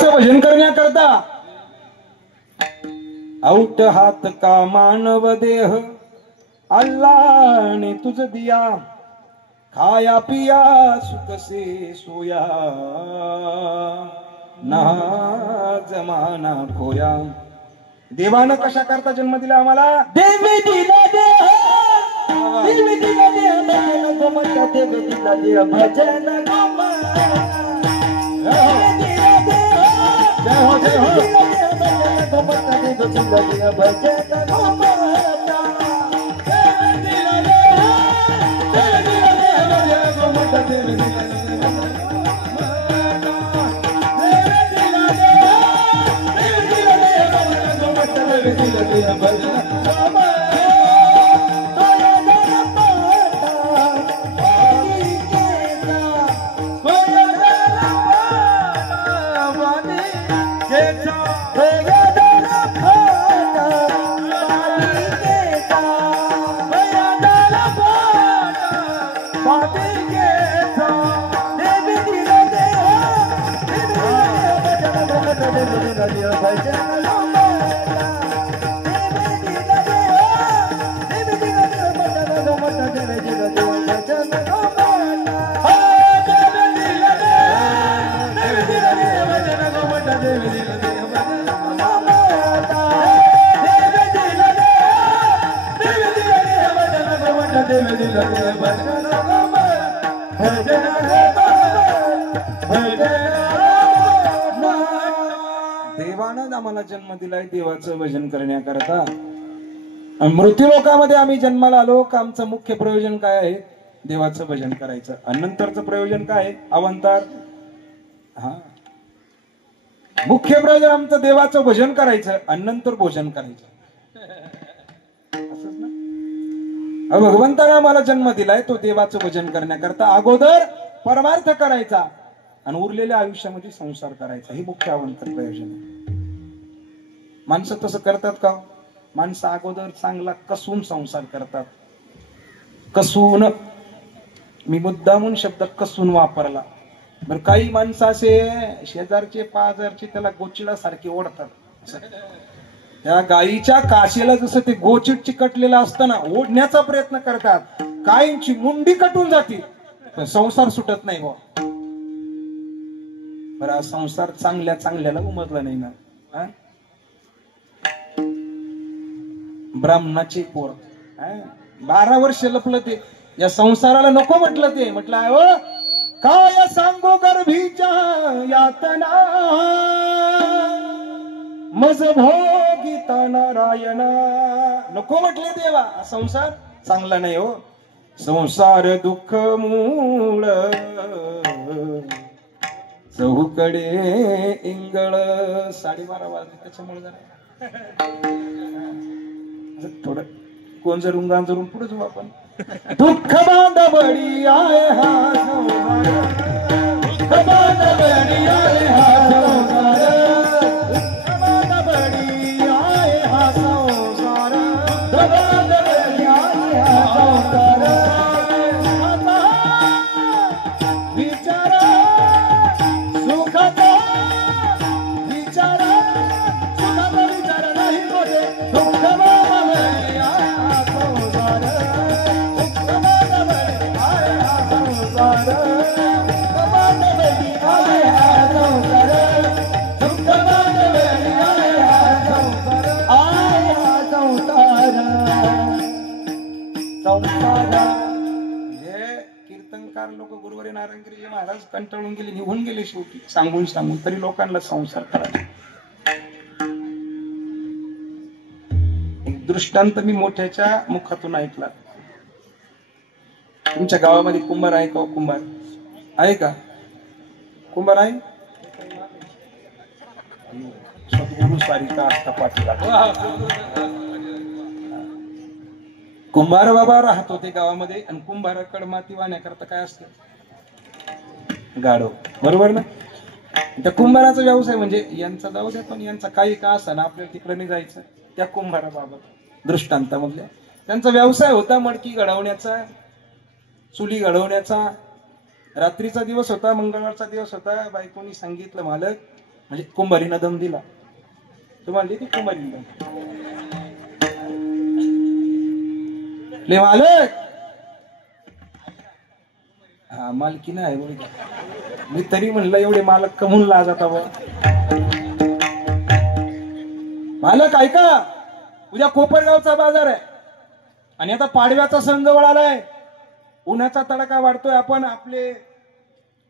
देवाचं भजन करण्याकरता औट हात का मानव देह अल्लाने तुझ दिया खाया पिया सुख से सोया ना जमाना खोया। देवानं कशा करता जन्म दिला आम्हाला? देवी दिला देह, देवी दिला देह, भजन गोमटा, देवी दिला देह, भजन गोमटा, देवी दिला देह, जय हो जय हो। देवी दिला देह, भजन गोमटा, देवी दिला देह, भजन गोमटा, देवी दिला देह, देवी दिला देह, भजन गोमटा, देवी दिला देह, देवानं आम्हाला जन्म दिलाय देवाचं भजन करण्याकरता। मृत्यू लोकामध्ये आम्ही जन्माला आलो का आमचं मुख्य प्रयोजन काय आहे? देवाचं भजन करायचं। आणि नंतरचं प्रयोजन काय आहे? अवंतार। हा, मुख्य प्रयोजन आमचं देवाचं भजन करायचं आणि नंतर भोजन करायचं, असंच ना? भगवंताने आम्हाला जन्म दिलाय तो देवाचं भजन करण्याकरता। अगोदर परमार्थ करायचा आणि उरलेल्या आयुष्यामध्ये संसार करायचा, हे मुख्य अवंतर प्रयोजन आहे। माणसं तसं करतात का? माणसं अगोदर चांगला कसून संसार करतात। कसून, मी मुद्दामून शब्द कसून वापरला। बरं, काही माणसं असे शेजारचे पाजारचे त्याला गोचिडा सारखे ओढतात। त्या गायीच्या काशीला जसं ते गोचिड चिकटलेलं असतं ना, ओढण्याचा प्रयत्न करतात, काहींची मुंडी कटून जाते पण संसार सुटत नाही हो। बरं, संसार चांगल्या चांगल्याला उमजला नाही ना। ब्राह्मणाचे पोर 12 वर्ष लपलं ते, या संसाराला नको म्हटलं ते, म्हटलं हो काय सांगू गर्भीच्या यातना, मज भोगिता नारायणा। नको म्हटले देवा, संसार चांगला नाही हो। संसार दुःख मूळ चहूकडे इंगळ। 12:30 वाजले त्याच्यामुळे जरा थोडं कोंजरून गांजरून पुढे जाऊ आपण। दुःख बांधवडी आहे हा संसार, दुःख बांधवडी आहे हा संसार, दुःख बांधवडी आहे हा संसार, दुःख बांधवडी आहे हा संसार। विचार सुखाचा विचार, सुखाचा विचार नाही मोठे, दुःख बांधवडी आहे हा संसार, दुःख बांधवडी आहे हा संसार, दुःख बांधवडी आहे हा संसार, दुःख बांधवडी आहे हा संसार, आहे हा संसार, संसार। हे कीर्तनकार लोक गुरुवारी नारायणगिरी महाराज कंटाळून गेले, निघून गेले शेवटी, सांगून सांगून तरी लोकांना संसार करायचा। एक दृष्टांत मी मोठ्याच्या मुखातून ऐकला। तुमच्या गावामध्ये कुंभार आहे का? कुंभार आहे का? कुंभार आहे? सद्गुरु सारिका आस्था पाटील कुंभार बाबा राहत होते गावामध्ये, आणि कुंभाराकडे माती वाहण्याकरता काय असतं? गाढव, बरोबर ना? त्या कुंभाराचा व्यवसाय म्हणजे यांचा जाऊ द्या, पण यांचा काही का असा ना, आपल्याला तिकडे नाही जायचं। त्या कुंभाराबाबत दृष्टांतामधल्या त्यांचा व्यवसाय होता मडकी घडवण्याचा, चुली घडवण्याचा। रात्रीचा दिवस होता, मंगळवारचा दिवस होता, बायकोनी सांगितलं मालक म्हणजे कुंभारीनं दम दिला. तुम्हाला देते कुंभारीनं दम. ले मालक, हा मालकी नाही बघ. मी तरी म्हणलं एवढे मालक कमून लाजता बा. मालक ऐका, उद्या कोपरगावचा बाजार आहे आणि आता पाडव्याचा सण जवळ आलाय. उन्हाचा तडाखा वाढतोय. आपण आपले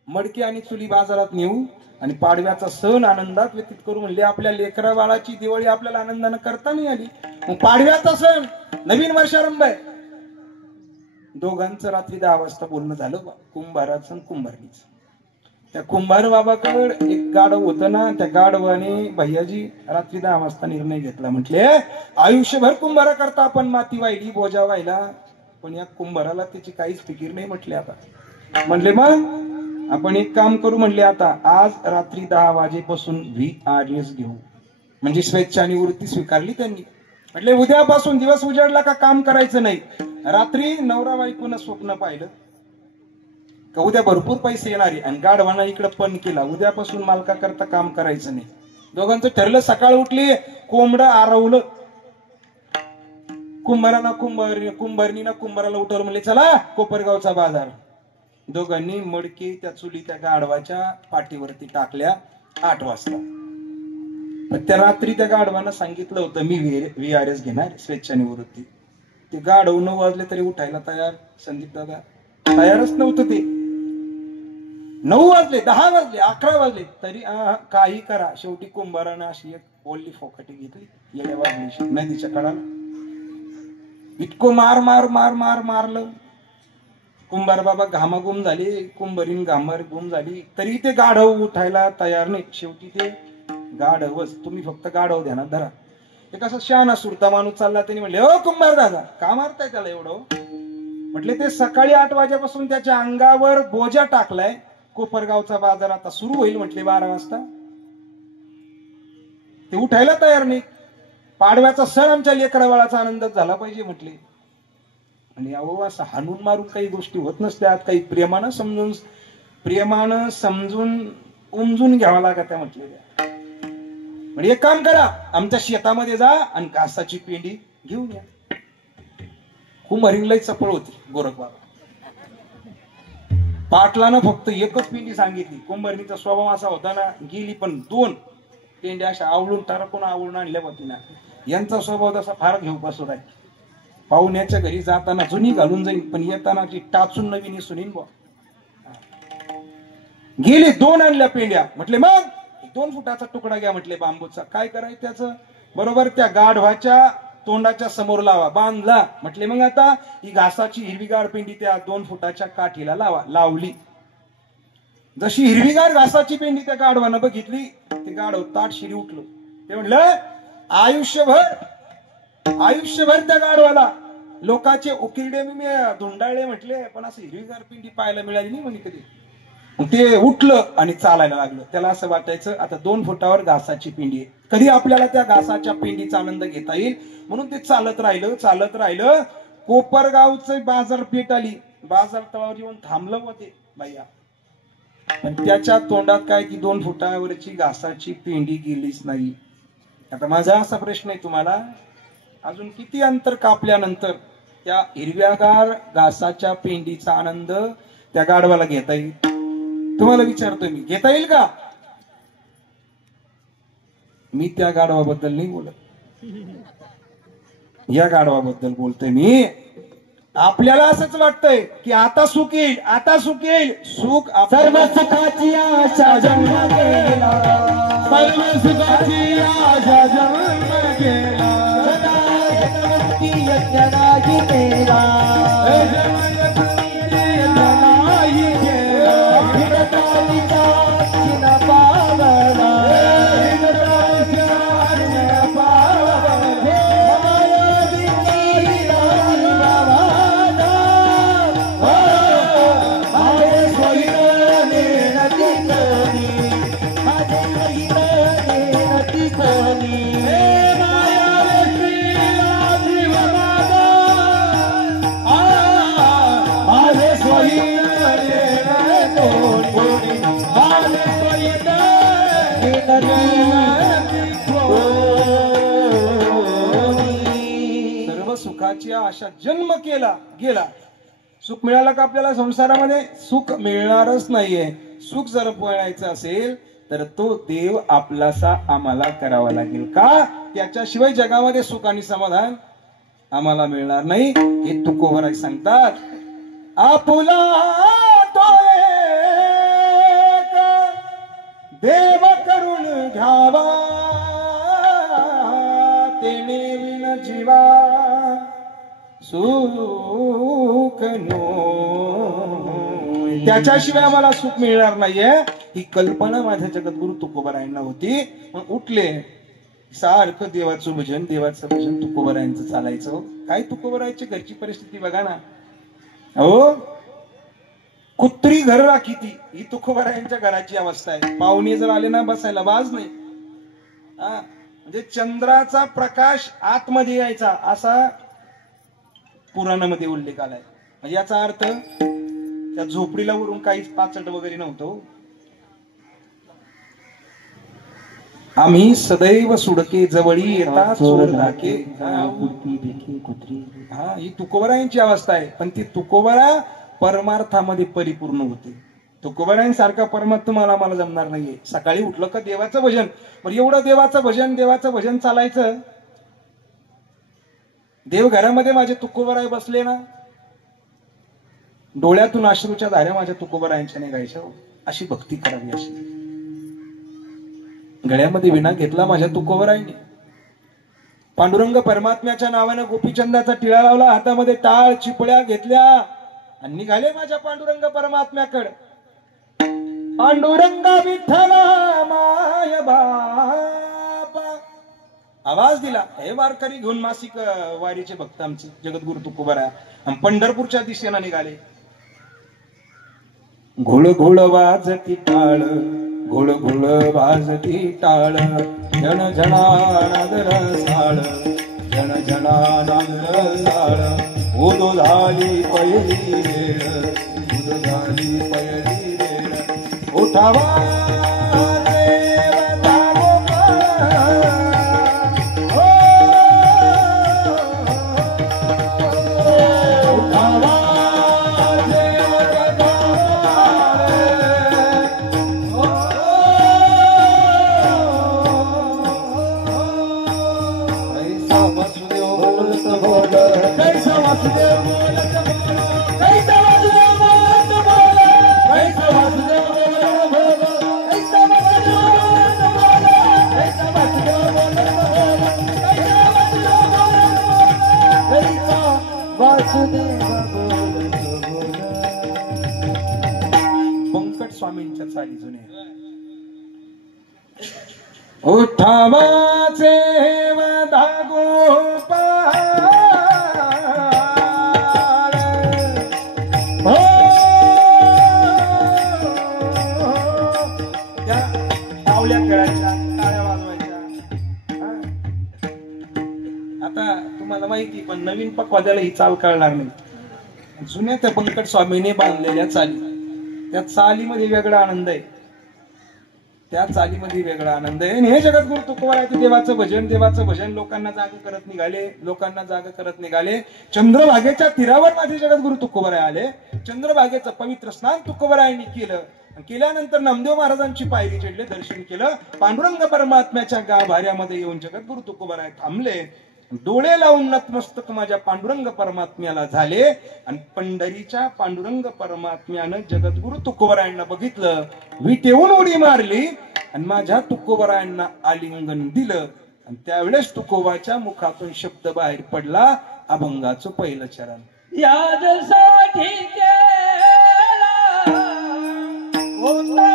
मडके आणि चुली बाजारात नेऊ आणि पाडव्याचा सण आनंदात व्यतीत करू म्हणले. आपल्या लेकरा बाळाची दिवाळी आपल्याला आनंदानं करता नाही आली. मग पाडव्याचा सण, नवीन वर्षारंभ आहे. दोघांचं रात्री 10 वाजता बोलणं झालं बा, कुंभाराचं आणि कुंभारणीचं. त्या कुंभार बाबाकडे एक गाढव होतं ना, त्या गाढवाने भैयाजी रात्री 10 वाजता निर्णय घेतला. म्हटले आयुष्यभर कुंभारा करता आपण माती वाहिली, बोजा वाहिला, पण या कुंभाराला त्याची काहीच फिकीर नाही. म्हटले आता म्हणले मग आपण एक काम करू म्हणले, आता आज रात्री 10 वाजेपासून VRS घेऊ. म्हणजे स्वेच्छा निवृत्ती स्वीकारली त्यांनी. म्हटले उद्यापासून दिवस उजाडला का काम करायचं नाही. रात्री नवरा बायकोनं स्वप्न पाहिलं का उद्या भरपूर पैसे येणार आहे आणि गाढवाना इकडे पण केला, उद्यापासून मालका करता काम करायचं नाही. दोघांचं ठरलं. सकाळ उठली, कोंबडं आरवलं. कुंभारणीनं कुंभाराला उठवलं. म्हणले चला कोपरगावचा बाजार. दोघांनी मडके त्या चुली त्या गाढवाच्या पाठीवरती टाकल्या 8 वाजता. त्या रात्री त्या गाढवानं सांगितलं होतं मी VRS घेणार, स्वेच्छा निवृत्ती. ते गाढव 9 वाजले तरी उठायला तयार. संदीप दादा तयारच नव्हतं. ते 9 वाजले, 10 वाजले, 11 वाजले तरी काही करा. शेवटी कुंभारानं अशी एक ओल्ली फोकाटी घेतली, येड्या वाजली नदीच्या कडाला. इतकं मार मार मार मार मारलं. कुंभार बाबा घामाघूम झाले, कुंभारीन घामाघूम झाली, तरी ते गाढव उठायला तयार नाही. शेवटी ते गाढवच, तुम्ही फक्त गाढव ध्यानात धरा. एक असा शहाणा सुरता माणूस चालला. त्यांनी म्हणले ओ कुंभार दादा का मारताय त्याला एवढं. म्हटले ते सकाळी 8 वाजेपासून त्याच्या अंगावर बोजा टाकलाय. कोपरगावचा बाजार आता सुरू होईल म्हटले 12 वाजता. ते उठायला तयार नाही. पाडव्याचा सण आमच्या लेकरा बाळाचा आनंदात झाला पाहिजे म्हटले. आणि अहो असं हाणून मारून काही गोष्टी होत नसत्यात. काही प्रेमानं समजून उमजून घ्यावा लागत म्हटले. म्हणजे एक काम करा, आमच्या शेतामध्ये जा आणि घासाची पेंडी घेऊन या. कुंभारीला चपळ होती गोरख बाबा. पाटलानं फक्त एकच पेंडी सांगितली. कुंभारीचा स्वभाव असा होता ना, गेली पण 2 पेंड्या अशा आवळून टारकून आवळून आणल्या होती ना. यांचा स्वभाव तसा फार घेऊ बसत आहे. पाहुण्याच्या घरी जाताना जुनी घालून जाईल पण येताना ती टाचून नवीन सुनीन बा. गेली 2 आणल्या पेंड्या. म्हटले मग 2 फुटाचा तुकडा घ्या म्हटले बांबूचा. काय करायचं त्याचं, बरोबर त्या गाढवाच्या तोंडाच्या समोर लावा. बांधला. म्हटले मग आता ही घासाची हिरवीगार पेंडी त्या 2 फुटाच्या काठीला लावा. लावली. जशी हिरवीगार घासाची पेंडी त्या गाढवानं बघितली, ते गाढव ताट शिरी उठलं. ते म्हटलं आयुष्यभर त्या गाढवाला लोकांचे उकिरडे मी धुंडाळले म्हटले, पण असं हिरवीगार पेंडी पाहायला मिळाली नाही म्हणे कधी. ते उठलं आणि चालायला लागलं. त्याला असं वाटायचं आता 2 फुटावर घासाची पेंडी आहे, कधी आपल्याला त्या घासाच्या पेंडीचा आनंद घेता येईल. म्हणून ते चालत राहिलं. कोपरगावचं बाजारपेठ आली. बाजार तळावर येऊन थांबलं होते बाया. पण त्याच्या तोंडात काय की 2 फुटावरची घासाची पेंडी गेलीच नाही. आता माझा असा प्रश्न आहे तुम्हाला, अजून किती अंतर कापल्यानंतर त्या हिरव्यागार घासाच्या पेंडीचा आनंद त्या गाढवाला घेता येईल? तुम्हाला विचारतोय मी, घेता येईल का? मी त्या गाढवाबद्दल नाही बोलत, या गाढवाबद्दल बोलतोय मी. आपल्याला असंच वाटतंय की आता सुख येईल, सुख सर्व सुखाची आशा जन्म गेला, सर्व सुखाची आशा जन्म गेला, यज्ञनाही केला, यज्ञनाही केला, हिरतालीचा चिन पावला, सर्व सुखाची आशा जन्म केला गेला. सुख मिळालं का आपल्याला संसारामध्ये? सुख मिळणारच नाहीये. सुख जर मिळायचं असेल तर तो देव आपलासा आम्हाला करावा लागेल. का? त्याच्याशिवाय जगामध्ये सुख आणि समाधान आम्हाला मिळणार नाही. हे तुकोबराय सांगतात. आपुला तो एक देव करून घ्यावा, तेने विन जीवा सुख नो. त्याच्याशिवाय आम्हाला सुख मिळणार नाहीये ही कल्पना माझ्या जगद्गुरु तुकोबरायांना होती. पण उठले सारखं देवाचं भजन तुकोबरायांचं चालायचं. काय तुकोबरायांची घरची परिस्थिती बघा ना. हो, कुत्री घर राखी ती, ही तुकोबरायांच्या घराची अवस्था आहे. पाहुणे जर आले ना बसायला बाज नाही. म्हणजे चंद्राचा प्रकाश आतमध्ये यायचा असा पुराणामध्ये उल्लेख आलाय. म्हणजे याचा अर्थ त्या झोपडीला वरून काहीच पाचट वगैरे नव्हतं. आम्ही सदैव सुडके जवळी येता चोर धाके. ही तुकोबरायांची अवस्था आहे. पण ती तुकोबरा परमार्थामध्ये परिपूर्ण होते. तुकोबरायांसारखा परमार्थ मला जमणार नाहीये. सकाळी उठलं का देवाचं भजन. पण एवढं देवाचं भजन चालायचं. देव घरामध्ये माझे तुकोबराय बसले ना, डोळ्यातून अश्रूच्या धाऱ्या माझ्या तुकोबरायांच्या निघायच्या. अशी भक्ती करावी. अशी गळ्यामध्ये विणा घेतला माझ्या तुकोबरायांनी. पांडुरंग परमात्म्याच्या नावानं गोपीचंदाचा टिळा लावला. हातामध्ये टाळ चिपळ्या घेतल्या आणि निघाले माझ्या पांडुरंग परमात्म्याकडे. पांडुरंग विठ्ठला माय बापा आवाज दिला. हे वारकरी घेऊन मासिक वारीचे भक्त आमचे जगद्गुरु तुकोबराय पंढरपूरच्या दिशेनं निघाले. घोळ घोळ वाजती टाळ, घोळ घोळ वाजती टाळ, जन जना नादर साळ, जन जना नादर साळ. उदो झाली पहिली वेळ, उदो झाली पहिली वेळ. उठावा पंकट स्वामींच्या चाली जुने. उठावाचे गोपाळ, त्या पावल्या खेळायच्या, टाळ्या वाजवायच्या. आता तुम्हाला माहिती, पण नवीन पकवाद्याला ही चाल कळणार नाही. जुन्या त्या पंकट स्वामीने बांधलेल्या चाली, त्या चालीमध्ये वेगळा आनंद आहे. त्या चालीमध्ये वेगळा आनंद आहे. आणि हे जगद्गुरु तुकोबराय देवाचं भजन लोकांना जाग करत निघाले. चंद्रभागेच्या तीरावर माझे जगद्गुरु तुकोबराय आले. चंद्रभागेचं पवित्र स्नान तुकोबरायांनी केलं. केल्यानंतर नामदेव महाराजांची पायरी चढले, दर्शन केलं. पांडुरंग परमात्म्याच्या गाभाऱ्यामध्ये येऊन जगद्गुरु तुकोबराय थांबले. डोळे लावून नतमस्तक माझ्या पांडुरंग परमात्म्याला झाले. आणि पंढरीच्या पांडुरंग परमात्म्यानं जगद्गुरु तुकोबरायांना बघितलं, विटेवून उडी मारली आणि माझ्या तुकोबरायांना आलिंगन दिलं. आणि त्यावेळेस तुकोबाच्या मुखातून शब्द बाहेर पडला, अभंगाचं पहिलं चरण. यादसाठी केला होता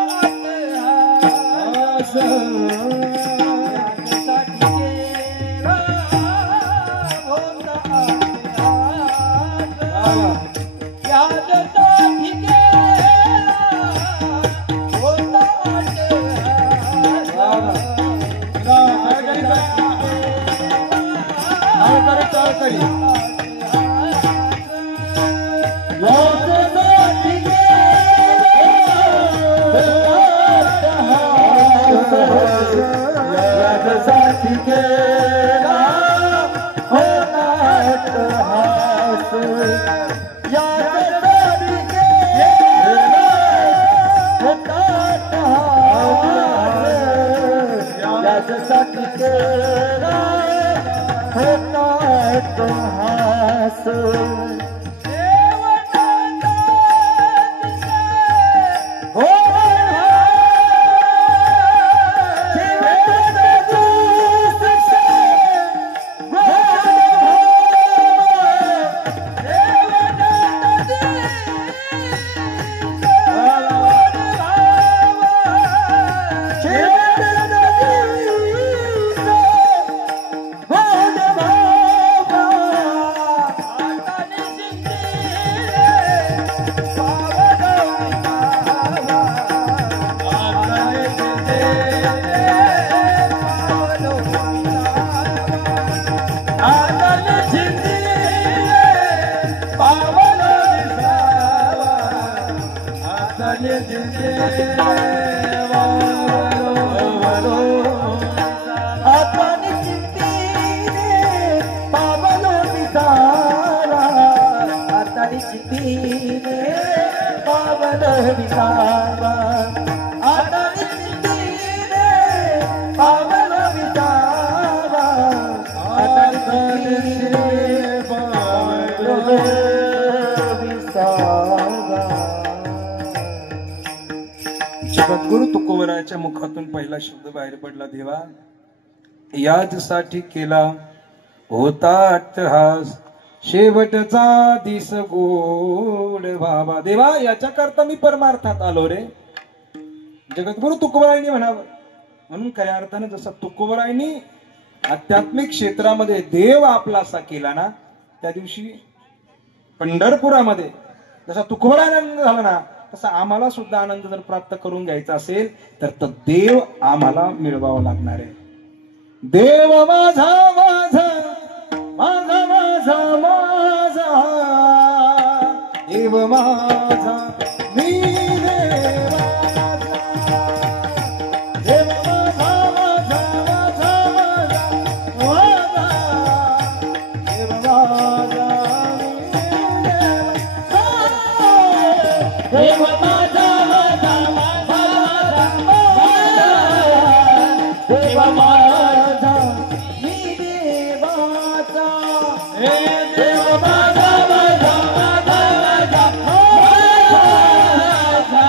केला होता हास यासाठी केला होता यासाठी केला होता हास जगद्गुरु तुकोबराच्या मुखातून पहिला शब्द बाहेर पडला, देवा याचसाठी केला होता अट्टहास शेवटचा दिस गोड व्हावा. देवा याच्या करता मी परमार्थात आलो रे. जगद्गुरु तुकोबरायांनी म्हणावं. म्हणून खऱ्या अर्थाने जसा तुकोबरायांनी आध्यात्मिक क्षेत्रामध्ये देव आपलासा केला ना, त्या दिवशी पंढरपुरामध्ये जसा तुकोबरायांना आनंद झाला ना, तसा आम्हाला सुद्धा आनंद जर प्राप्त करून घ्यायचा असेल तर तो देव आम्हाला मिळवावा लागणार आहे. देव माझा माझा माझा माझा माझा देव माझा मी देवाचा देव माझा माझा माझा माझा देव माझा देव माझा माझा देव माझा मी देवाचा देव माझा माझा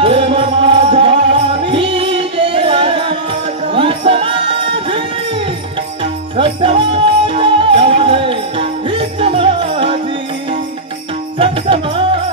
देव माझा मी देवाचा सत्यमाजी हीच माझी सत्यमाजी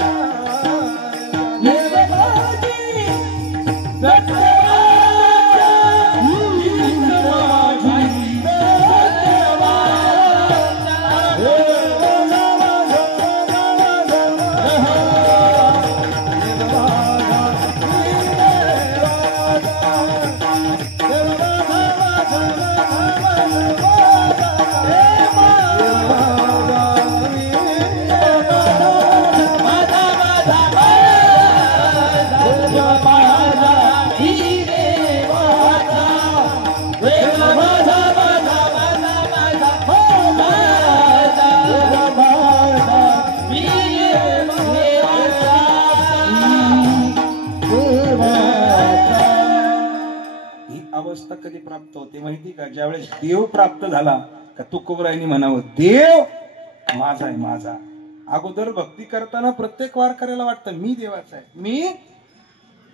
अवस्था कधी प्राप्त होते माहिती का? ज्यावेळेस देव प्राप्त झाला का तुकोबरायांनी म्हणावं देव माझा आहे माझा. अगोदर भक्ती करताना प्रत्येक वारकऱ्याला वाटतं मी देवाचा आहे,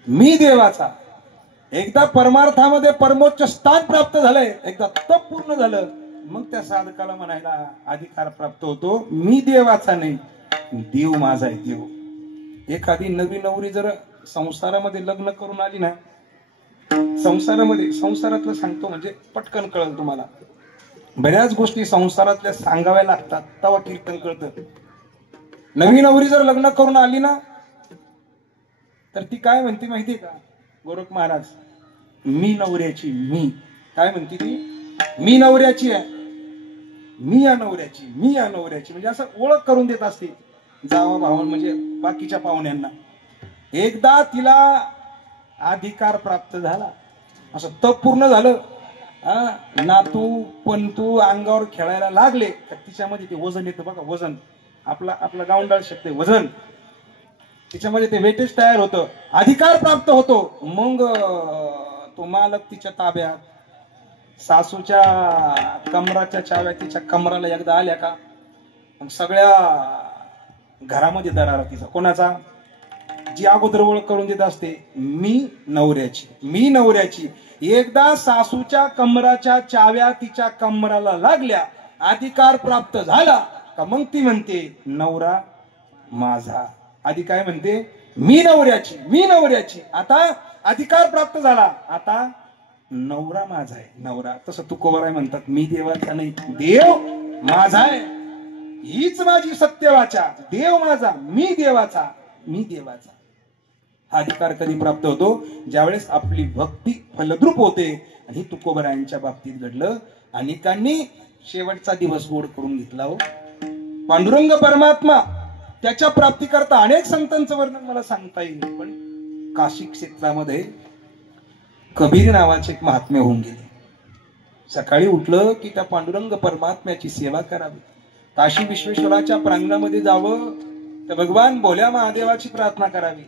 मी देवाचा. एकदा परमार्थामध्ये परमोच्च स्थान प्राप्त झालंय, एकदा तप पूर्ण झालं, मग त्या साधकाला म्हणायला अधिकार प्राप्त होतो मी देवाचा नाही, देव माझा आहे देव. एखादी नवी नवरी जर संसारामध्ये लग्न करून आली ना, संसारातलं सांगतो म्हणजे पटकन कळलं तुम्हाला. बऱ्याच गोष्टी संसारातल्या सांगाव्या लागतात तेव्हा कीर्तन कळतं. नवी नवरी जर लग्न करून आली ना तर ती काय म्हणते माहितीये का? गोरख महाराज मी नवऱ्याची, मी काय म्हणते ती? मी नवऱ्याची आहे, मी या नवऱ्याची, मी या नवऱ्याची, म्हणजे असं ओळख करून देत असते जावा भावन म्हणजे बाकीच्या पाहुण्यांना. एकदा तिला अधिकार प्राप्त झाला, असं तप पूर्ण झालं नातू पंतू अंगावर खेळायला लागले तर तिच्यामध्ये ते वजन येतं बघा, वजन आपला गावंडाळ शब्द आहे वजन. तिच्यामध्ये ते वेटेज तयार होतं, अधिकार प्राप्त होतो. मग तो मालक तिच्या ताब्यात. सासूच्या कमराच्या चाव्या तिच्या कमराला एकदा आल्या का मग सगळ्या घरामध्ये दरारा तिचा. कोणाचा? जी अगोदर ओळख करून देत असते, मी नवऱ्याची. एकदा सासूच्या कमराच्या चाव्या तिच्या कमराला लागल्या, अधिकार प्राप्त झाला का मग ती म्हणते नवरा माझा. आधी काय म्हणते? मी नवऱ्याची. आता अधिकार प्राप्त झाला, आता नवरा माझा आहे. नवरा तसं तुकोबराय म्हणतात, मी देवाचा नाही, देव माझा आहे. हीच माझी सत्य वाचा, देव माझा, मी देवाचा. हा अधिकार कधी प्राप्त होतो? ज्यावेळेस आपली भक्ती फलद्रूप होते. आणि हे तुकोबरायांच्या बाबतीत घडलं. अनेकांनी शेवटचा दिवस गोड करून घेतला हो. पांडुरंग परमात्मा त्याच्या प्राप्तीकरता अनेक संतांचं वर्णन मला सांगता येईल, पण काशी क्षेत्रामध्ये कबीर नावाचे एक महात्मे होऊन गेले. सकाळी उठलं की त्या पांडुरंग परमात्म्याची सेवा करावी, काशी विश्वेश्वराच्या प्रांगणामध्ये जावं, तर भगवान भोल्या महादेवाची प्रार्थना करावी.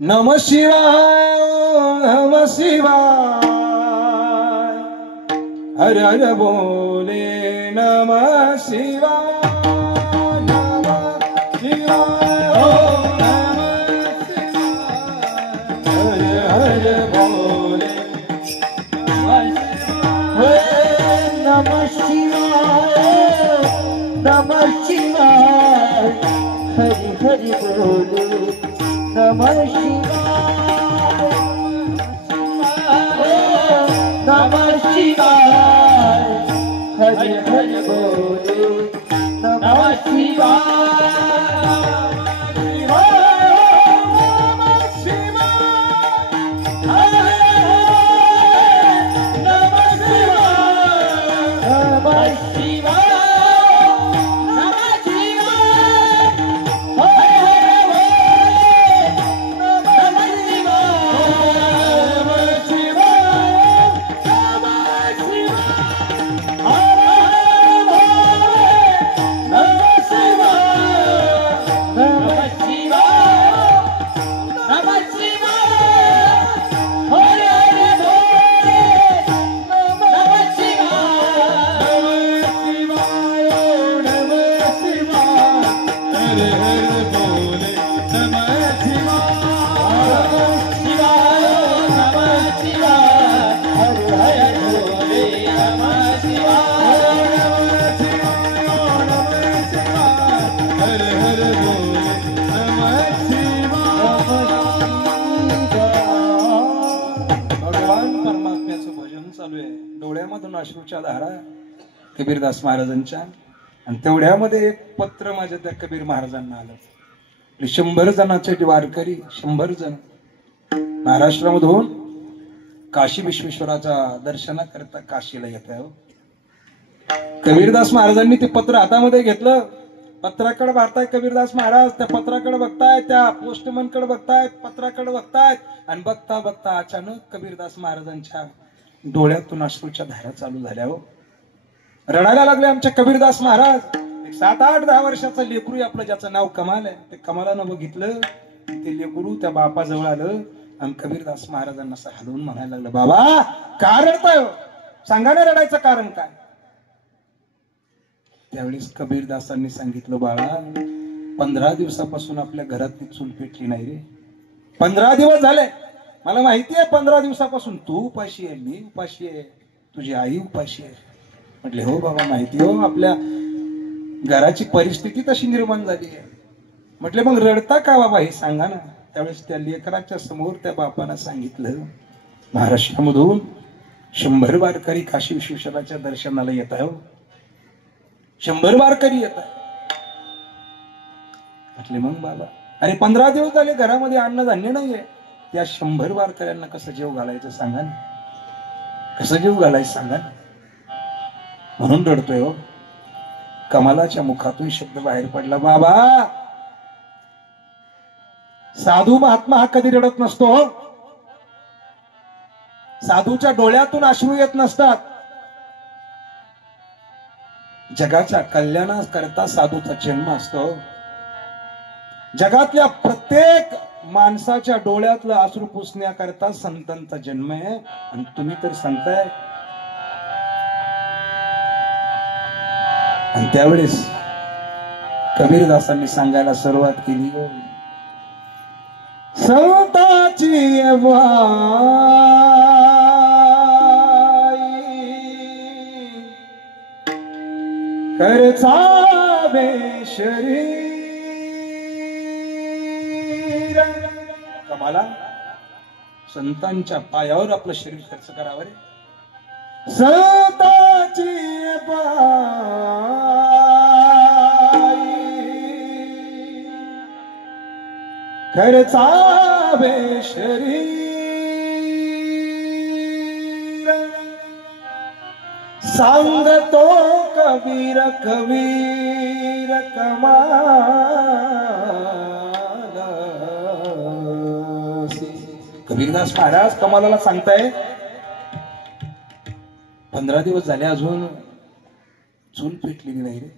नम शिवाय नम शिवाय हर हर बोले नम शिवाय नम शिवाय नम शिवाय हर हर बोले नम शिवाय नम शिवाय हरि हरि बोले नम शिवाय नम शिवाय हरि हरि बोले नम शिवाय अश्रूच्या धारा कबीरदास महाराजांच्या. आणि तेवढ्यामध्ये एक पत्र माझ्या त्या कबीर महाराजांना आलं. 100 जणांचे वारकरी, 100 जण महाराष्ट्रामधून काशी विश्वेश्वराच्या दर्शनाकरता काशीला येत आहे. कबीरदास महाराजांनी ते पत्र हातामध्ये घेतलं. पत्राकडे पाहताय कबीरदास महाराज, त्या पत्राकडे बघताय, त्या पोस्टमन कडे बघतायत, पत्राकडे बघतायत. आणि बघता बघता अचानक कबीरदास महाराजांच्या डोळ्यातून अश्रूच्या धारा चालू झाल्या हो. रडायला लागले आमचे कबीरदास महाराज. 7-8-10 वर्षाचा लेकरू आपलं, ज्याचं नाव कमाल आहे, ते कमालानं बघितलं. ते लेकरू त्या बापाजवळ आलं आणि कबीरदास महाराजांना असं हलवून म्हणायला लागलं, बाबा का रडताय? सांगा ना रडायचं कारण काय? त्यावेळेस कबीरदासांनी सांगितलं, बाळा 15 दिवसापासून आपल्या घरातली चूल पेटली नाही रे. 15 दिवस झाले, मला माहिती आहे 15 दिवसापासून तू उपाशी आहे, मी उपाशी आहे, तुझी आई उपाशी आहे. म्हटले हो बाबा माहिती हो, आपल्या घराची परिस्थिती तशी निर्माण झाली आहे. म्हटले मग रडता का बाबा हे सांगा ना. त्यावेळेस त्या लेकराच्या समोर त्या बापानं सांगितलं, महाराष्ट्रामधून 100 वारकरी काशी विश्वेश्वराच्या दर्शनाला येत आहे. 100 वारकरी येत आहे. म्हटले मग बाबा, अरे 15 दिवस झाले घरामध्ये अन्नधान्य नाहीये, त्या 100 वारकऱ्यांना कसं जेव घालायचं सांगा ना, कसं जेव घालायचं सांगा ना. म्हणून रडतोय हो. कमालाच्या मुखातून शब्द बाहेर पडला, बाबा साधू महात्मा हा कधी रडत नसतो. साधूच्या डोळ्यातून अश्रू येत नसतात. जगाच्या कल्याणाकरता साधूचा जन्म असतो. जगातल्या प्रत्येक माणसाच्या डोळ्यातलं अश्रू पुसण्याकरता संतांचा जन्म आहे. आणि तुम्ही तर संत आहे. आणि त्यावेळेस कबीरदासांनी सांगायला सुरुवात केली, संताची खर्चावे शरीर. कमाला, संतांच्या पायावर आपलं शरीर खर्च करावं रे. संताची खर्चावे शरीर. सांगतो कबीर कबीर कमाल. कबीरदास महाराज कमालाला सांगताय, 15 दिवस झाले अजून चूल पेटलेली नाही रे.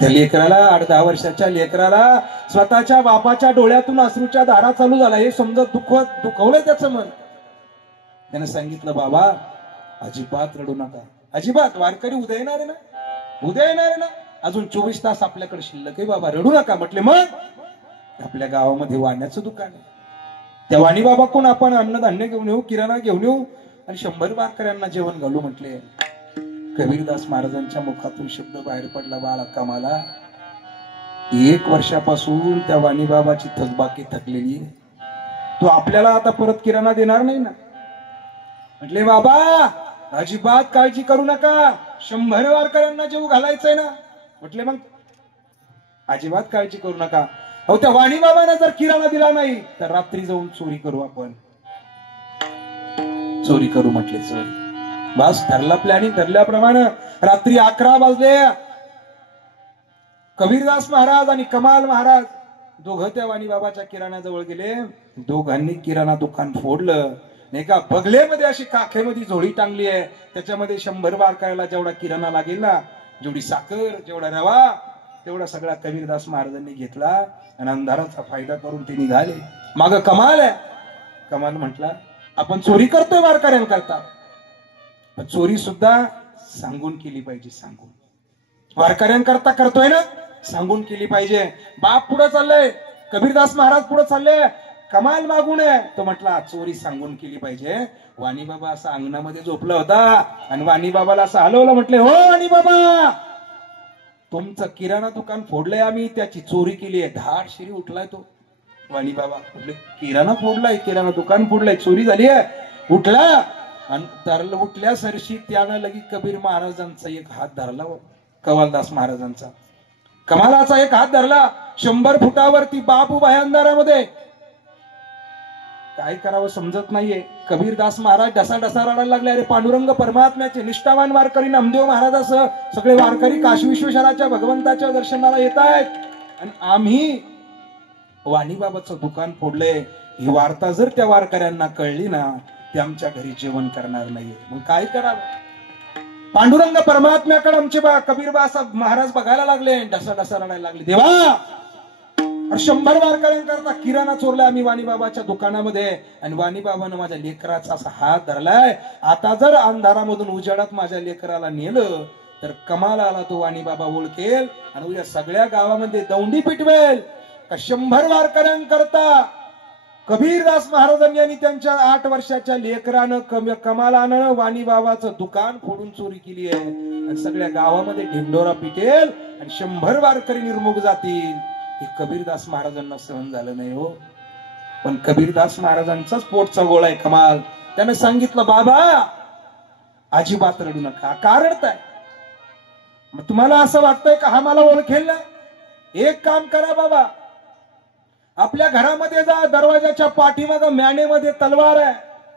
त्या लेकराला, 8-10 वर्षाच्या लेकराला स्वतःच्या बापाच्या डोळ्यातून अश्रूच्या धारा चालू झाला. हे समजत दुखवलं त्याचं मन. त्याने सांगितलं, बाबा अजिबात रडू नका, अजिबात. वारकरी उद्या येणार आहे ना, उद्या येणार आहे ना, अजून 24 तास आपल्याकडे शिल्लक आहे. बाबा रडू नका. म्हटले, मग आपल्या गावामध्ये वाण्याचं दुकान आहे, त्या वाणी बाबा कोण आपण अन्नधान्य घेऊन येऊ, किराणा घेऊन येऊ आणि 100 वारकऱ्यांना जेवण घालू म्हटले. कबीरदास महाराजांच्या मुखातून शब्द बाहेर पडला, बाळा कमाला, 1 वर्षापासून त्या वाणी बाबाची थकबाकी थकलेली, तू आपल्याला आता परत किराणा देणार नाही ना. म्हटले, बाबा अजिबात काळजी करू नका, 100 वारकऱ्यांना जेवू घालायचंय ना. म्हटले, मग अजिबात काळजी करू नका. अहो, त्या वाणी बाबाने जर किराणा दिला नाही तर रात्री जाऊन चोरी करू, आपण चोरी करू. म्हटले, चोरी. बस ठरला प्लॅनिंग. ठरल्याप्रमाणे रात्री 11 वाजले. कबीरदास महाराज आणि कमाल महाराज दोघं त्या वाणी बाबाच्या किराण्याजवळ गेले. दोघांनी किराणा दुकान फोडलं. एका बगलेमध्ये अशी काखेमध्ये झोळी टांगली आहे, त्याच्यामध्ये 100 वारकऱ्याला जेवढा किराणा लागेल ना, जेवढी साखर, जेवढा रवा, तेवढा सगळा कबीरदास महाराजांनी घेतला आणि अंधाराचा फायदा करून ते निघाले. माग कमाल आहे. कमाल म्हटला, आपण चोरी करतोय वारकऱ्यांकरता, पण चोरी सुद्धा सांगून केली पाहिजे. सांगून वारकऱ्यांकरता करतोय ना, सांगून केली पाहिजे. बाप पुढे चाललंय, कबीरदास महाराज पुढे चालले, कमाल मागून आहे. तो म्हटला, चोरी सांगून केली पाहिजे. वाणी बाबा असा अंगणामध्ये झोपला होता आणि वाणी बाबाला असं हलवलं. म्हटले, हो वाणी बाबा, तुमचं किराणा दुकान फोडलंय आम्ही, त्याची चोरी केली आहे. धाड शिरी उठलाय तो वाणी बाबा. म्हटले, किराणा फोडलाय, किराणा दुकान फोडलाय, चोरी झाली आहे. उठला आणि धरलं. उठल्या सरशी त्यानं लगेच कबीर महाराजांचा एक हात धरला, कवालदास महाराजांचा, कमालाचा एक हात धरला. 100 फुटावरती बाप उभा आहे अंधारामध्ये. काय करावं समजत नाहीये. कबीरदास महाराज ढसा ढसा रडायला लागले. अरे पांडुरंग परमात्म्याचे निष्ठावान वारकरी नामदेव महाराजासह सगळे वारकरी काशी विश्वेश्वराच्या भगवंताच्या दर्शनाला येत आहेत आणि आम्ही वाणी बाबाचं दुकान फोडलंय. ही वार्ता जर त्या वारकऱ्यांना कळली ना, ते आमच्या घरी जेवण करणार नाहीये. मग काय करावं? पांडुरंग परमात्म्याकडे आमचे कबीरदास महाराज बघायला लागले, ढसा ढसा रडायला लागले. देवा, 100 वारकऱ्यांकरता किराणा चोरलाय आम्ही वाणी बाबाच्या दुकानामध्ये आणि वाणी बाबानं माझ्या लेकराचा असा हात धरलाय. आता जर अंधारामधून उजाडात माझ्या लेकराला नेलं तर कमालाला तो वाणी बाबा ओळखेल आणि उद्या सगळ्या गावामध्ये दौंडी पिटवेल. का 100 वारकऱ्यांकरता कबीरदास महाराजांनी आणि त्यांच्या 8 वर्षाच्या लेकरानं कमालानं वाणी बाबाचं दुकान फोडून चोरी केली आहे आणि सगळ्या गावामध्ये ढिंडोरा पिटेल आणि 100 वारकरी निर्मुख जातील. हे कबीरदास महाराजांना सहन झालं नाही हो. पण कबीरदास महाराजांचाच पोटचा गोळा आहे कमाल. त्याने सांगितलं, बाबा अजिबात रडू नका. का रडताय? मग तुम्हाला असं वाटतंय का हा मला ओळखेल ना? एक काम करा बाबा, आपल्या घरामध्ये जा, दरवाजाच्या पाठीमागे म्यानेमध्ये तलवार आहे.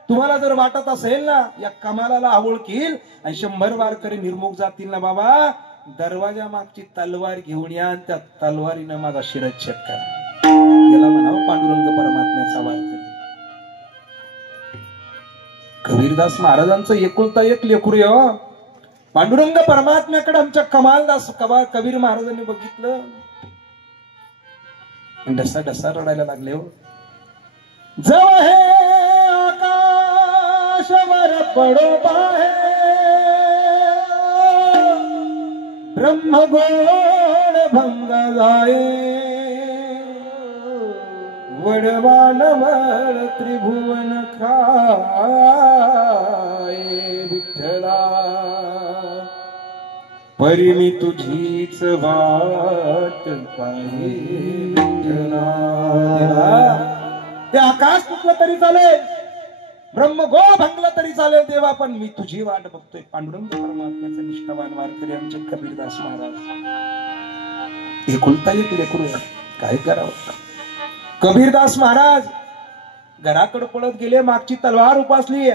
तुम्हाला जर वाटत असेल ना या कमालाला ओळखील आणि 100 वारकरी निर्मुख जातील ना, बाबा दरवाजा मागची तलवार घेऊन या आणि त्या तलवारीनं माझा शिरच्छेद करा. याला म्हणावं पांडुरंग परमात्म्याचा वारकरी. कबीरदास महाराजांचं एकुलता एक लेकरू आहे हो. पांडुरंग परमात्म्याकडे आमच्या कमालदास कबीर महाराजांनी बघितलं, डसा डसा रडायला लागले हो. जव हे आकाशवर पडो पाहे ब्रह्मगोण भंग जाये वडवानवळ त्रिभुवन खाये विठ्ठला परिमी तुझीच वाट पाहे विठ्ठला. ते आकाश तुटलं तरी चालेल, ब्रह्मगोळ भंगला तरी चालेल देवा, पण मी तुझी वाट बघतोय. पांडुरंग परमात्म्याचा निष्ठावान वारकरी आमचे कबीरदास महाराज. एकुलता एक लेकरू आहे, काय करावं. कबीरदास महाराज घराकडे पळत गेले, मागची तलवार उपासली,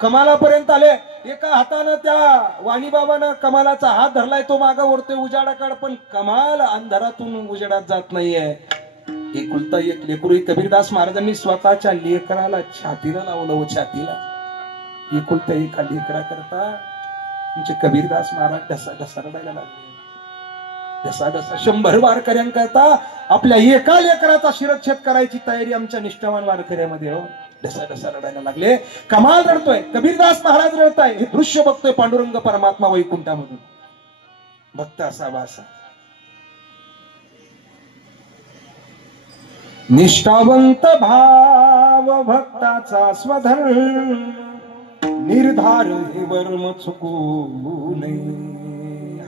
कमालापर्यंत आले. एका हातानं त्या वाणीबाबानं कमालाचा हात धरलाय, तो मागा ओढतोय उजाडाकडे, पण कमाल अंधारातून उजेडात जात नाहीये. एकुलता एक लेकरू. कबीरदास महाराजांनी स्वतःच्या लेकराला छातीला लावलं, छातीला. एकुलता एका लेकरा करता म्हणजे कबीरदास महाराज ढसा ढसा रडायला लागले, ढसा ढसा. 100 वारकऱ्यांकरता आपल्या एका लेकराचा शिरच्छेद करायची तयारी आमच्या निष्ठावान वारकऱ्यामध्ये हो. ढसा ढसा रडायला लागले. कमाल रडतोय, कबीरदास महाराज रडताय. हे दृश्य बघतोय पांडुरंग परमात्मा वैकुंठामधून. भक्त असावा असा. निष्ठावंत भाव भक्ताचा स्वधर्म निर्धार हे वर्म चुकू नये.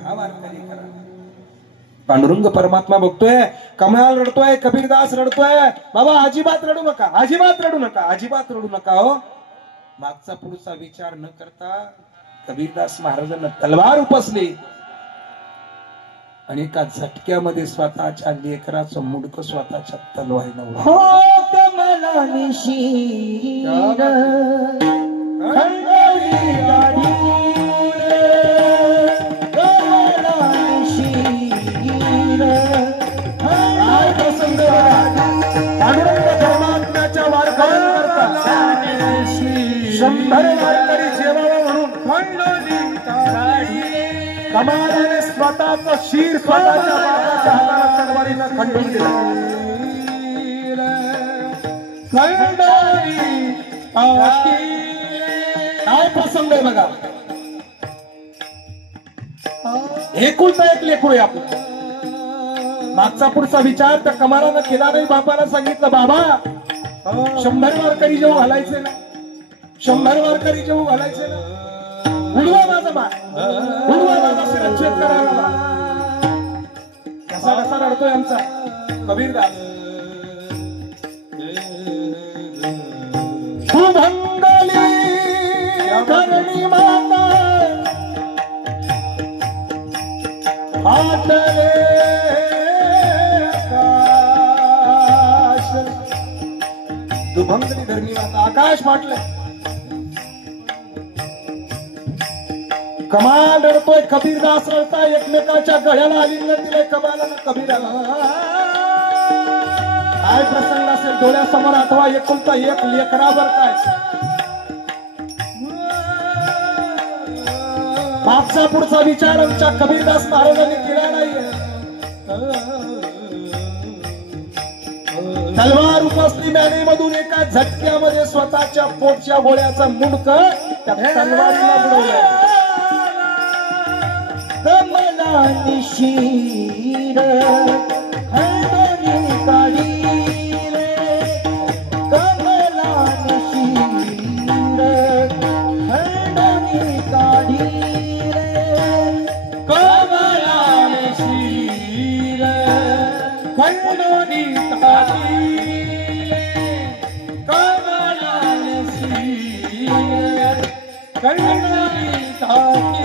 हा वारकरी करा. पांडुरंग परमात्मा बघतोय, कमळाल रडतोय, कबीरदास रडतोय. बाबा अजिबात रडू नका, अजिबात रडू नका, अजिबात रडू नका हो. मागचा पुढचा विचार न करता कबीरदास महाराजांना तलवार उपसली आणि एका झटक्यामध्ये स्वतःच्या लेकराचं मुडकं स्वतःच्या तलवारीनं हो कमलानी शीर खंडोरी गाडी कमलानी शीर. काय प्रसंग पांडुरंग परमात्म्याच्या वारकऱ्यांकरता 100 वारकरी जेवावं म्हणून कमालाने स्वतःचं शीर स्वतःच्या बाबाच्या हाताला तलवारीनं खंडून दिलं. काय प्रसंग आहे बघा. एकुलता एक लेकरू आहे आपलं. मागचा पुढचा विचार त्या कमालानं केला नाही. बापाला सांगितलं, बाबा 100 वारकरी जेव्हा घालायचे ना, 100 वारकरी जेव्हा घालायचे ना, उडवा माझा बा, उडवा माझा शिरच्छेद करायला. कसा कसा रडतोय आमचा कबीरदास. तू भंगली करणी माता फाटले आकाश. दुभंगली धरणी माता, आकाश फाटले. कमाल रडतोय, कबीरदास रडताय. एकमेकाच्या गळ्याला आलिंगन दिलंय कमालानं कबीराला. काय प्रसंग असेल डोळ्यासमोर आठवा. एकुलता एक लेकरावर काय मागचा पुढचा विचार आमच्या कबीरदास महाराजांनी केला नाहीये. तलवार उपसली मॅनेमधून, एका झटक्यामध्ये स्वतःच्या पोटच्या गोळ्याचा मुंडकं त्या तलवारीला बुडवलंय. कमलानी शीर खंडोरी गाडी रे कमलानी शीर खंडोरी गाडी रे कमलानी शीर खंडोरी गाडी कमलानी शीर खंडोरी गाडी.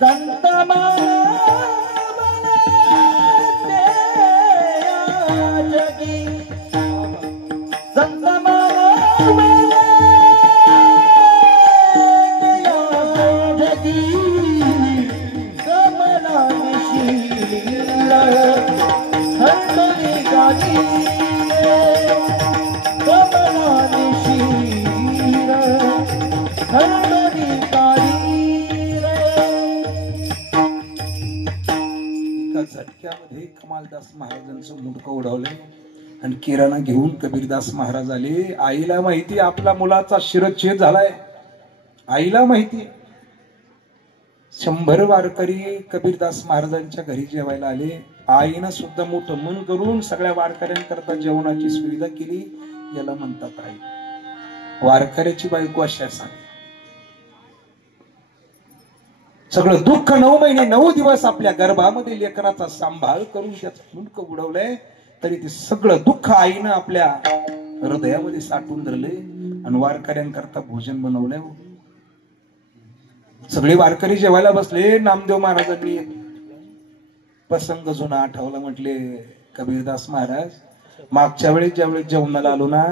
संत मावळे जगी संत मावळे जगी कमलानी शीर खंडोरी गाडी कमलानी शीर हरदोनी काळी रे. एका झटक्यामध्ये कमालदास महाराजांचं मुंडकं उडवलं आणि किराणा घेऊन कबीरदास महाराज आले. आईला माहिती आपला मुलाचा शिरच्छेद झालाय, आईला माहिती. 100 वारकरी कबीरदास महाराजांच्या घरी जेवायला आले. आईनं सुद्धा मोठं मन करून सगळ्या वारकऱ्यांकरता जेवणाची सुविधा केली. याला म्हणतात आई. वारकऱ्याची बायको अशी असावी. सगळं दुःख 9 महिने 9 दिवस आपल्या गर्भामध्ये लेकराचा सांभाळ करून त्याचं मुंडकं उडवलंय, तरी ते सगळं दुःख आईनं आपल्या हृदयामध्ये साठवून धरले आणि वारकऱ्यांकरता भोजन बनवलंय. सगळे वारकरी जेवायला बसले. नामदेव महाराजांनी प्रसंग जुना आठवला. म्हटले, कबीरदास महाराज, मागच्या वेळेस ज्यावेळेस जेवणाला आलो ना,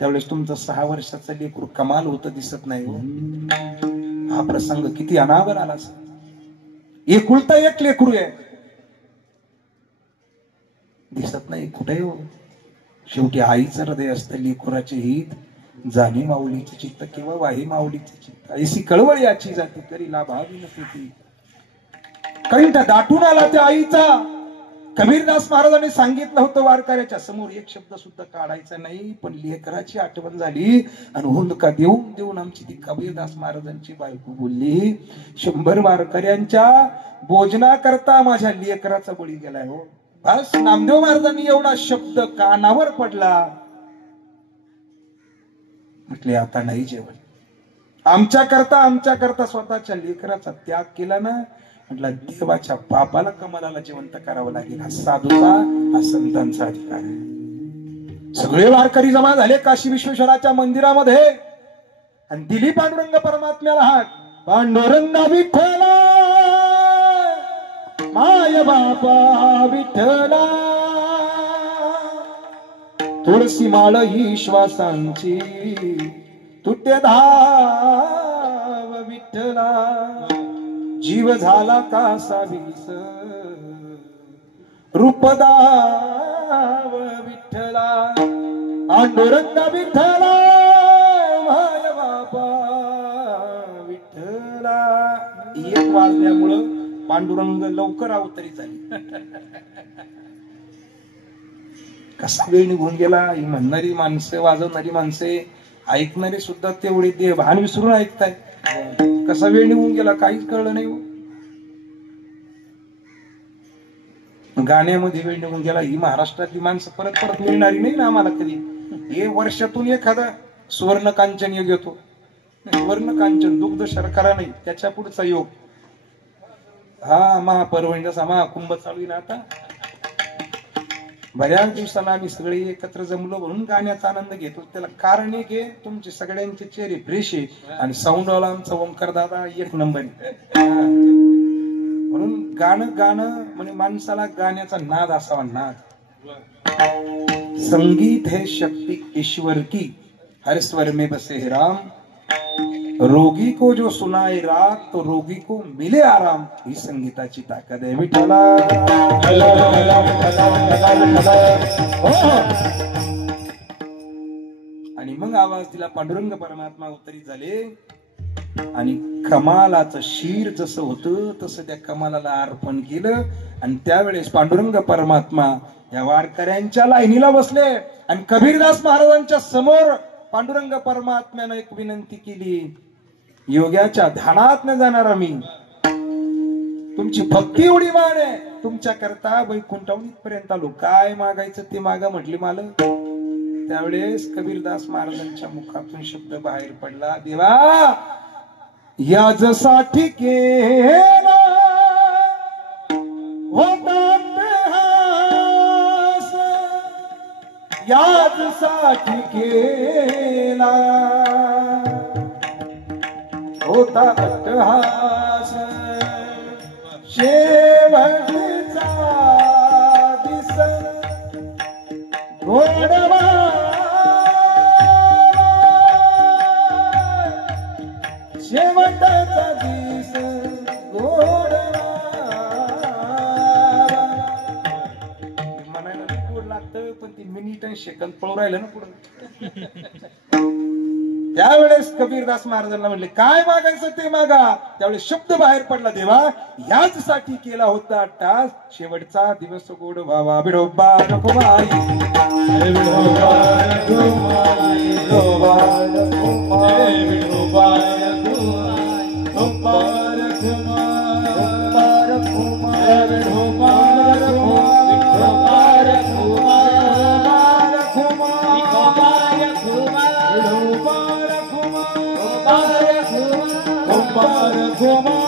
त्यावेळेस तुमचं 6 वर्षाचं लेकरू कमाल होतं दिसत नाही हो. हा प्रसंग किती अनावर आला. एकुलता एक लेकरू आहे, दिसत नाही कुठे हो. शेवटी आईचं हृदय असतं. लेकुराचे हित जाणे माऊलीचे चित्त किंवा वाही माऊलीचे चित्त. ऐसी कळवळ याची जाती तरी लाभावी नसती. कंठ दाटून आला त्या आईचा. कबीरदास महाराजांनी सांगितलं होतं वारकऱ्याच्या समोर एक शब्द सुद्धा काढायचा नाही, पण लेकराची आठवण झाली आणि हुंदका देऊन देऊन आमची ती कबीरदास महाराजांची बायको बोलली, 100 वारकऱ्यांच्या भोजनाकरता माझ्या लेकराचा बळी गेलाय हो. बस नामदेव महाराजांनी एवढा शब्द कानावर पडला. म्हटले आता नाही जेवण. आमच्याकरता स्वतःच्या लेकराचा त्याग केला ना, म्हटलं देवाच्या बापाला कमलाला जिवंत करावं लागेल. हा साधूचा, हा संतांचा अधिकार आहे. सगळे वारकरी जमा झाले काशी विश्वेश्वराच्या मंदिरामध्ये आणि दिली पांडुरंग परमात्म्याला हाक. पांडुरंगा विठ्ठला, माय बापा विठ्ठला, तुळशी माळ ही श्वासांची तुटे धाव विठ्ठला, जीव झाला कासा वीस रूपदाव विठ्ठला. पांडुरंगा विठ्ठला, माय बापा विठ्ठला. 1 वाजल्यामुळं पांडुरंग लवकर अवतरी झाली. कसा वेळ निघून गेला. ही म्हणणारी माणसं, वाजवणारी माणसे, ऐकणारे सुद्धा तेवढे ते भान विसरून ऐकताय. कसा वेळ निघून गेला काहीच कळलं नाही. गाण्यामध्ये वेळ निघून गेला. ही महाराष्ट्रातली माणसं परत परत मिळणारी नाही ना आम्हाला कधी. हे वर्षातून एखादा सुवर्ण कांचन योग येतो. सुवर्ण कांचन दुग्ध शर्करा नाही, त्याच्या पुढचा योग. हा महापर्वणी जसा महाकुंभ चालू ना आता, बऱ्याच दिवसाला आम्ही सगळे एकत्र जमलो म्हणून गाण्याचा आनंद घेतो. त्याला कारण एक आहे, तुमचे सगळ्यांचे चेहरे फ्रेश आहे आणि साऊंडवाला आमचा ओंकार दादा 1 नंबर आहे. म्हणून गाणं म्हणजे माणसाला गाण्याचा नाद असावा. नाद. संगीत है शक्ती ईश्वर की, हर स्वर में बसे है राम. रोगी को जो सुनाए राग तो रोगी को मिले आराम. ही संगीताची ताकद आहे विठ्ठला. आणि मग आवाज दिला. पांडुरंग परमात्मा अवतरित झाले आणि कमालाचं शीर जसं होतं तसं त्या कमालाला अर्पण केलं. आणि त्यावेळेस पांडुरंग परमात्मा या वारकऱ्यांच्या लाईनीला बसले आणि कबीरदास महाराजांच्या समोर पांडुरंग परमात्म्यानं एक विनंती केली. योग्याच्या ध्यानात न जाणारा मी, तुमची भक्ती एवढी मान आहे, तुमच्या करता वैकुंठावनी पर्यंत आलो. काय मागायचं ते मागा म्हटले मला. त्यावेळेस कबीरदास महाराजांच्या मुखातून शब्द बाहेर पडला. देवा याजसाठी केला होता अट्टहास, याजसाठी केला होता अट्टहास. शेवटचा दिस गोडवा, शेवटचा दिस गोडवा. म्हणायला गोड लागतं पण ती मिनिट आणि सेकंद पळून राहिलं ना पुढे. त्यावेळेस कबीरदास महाराजांना म्हणले काय मागायचं ते मागा. त्यावेळेस शब्द बाहेर पडला देवा याच साठी केला होता टास शेवटचा दिवस गोड व्हावा बिडोबा रखुमाई विठोबा रखुमाई विठोबा रखुमाई विठोबा रखुमाई विठोबा रखुमाई विठोबा रखुमाई विठोबा रखुमाई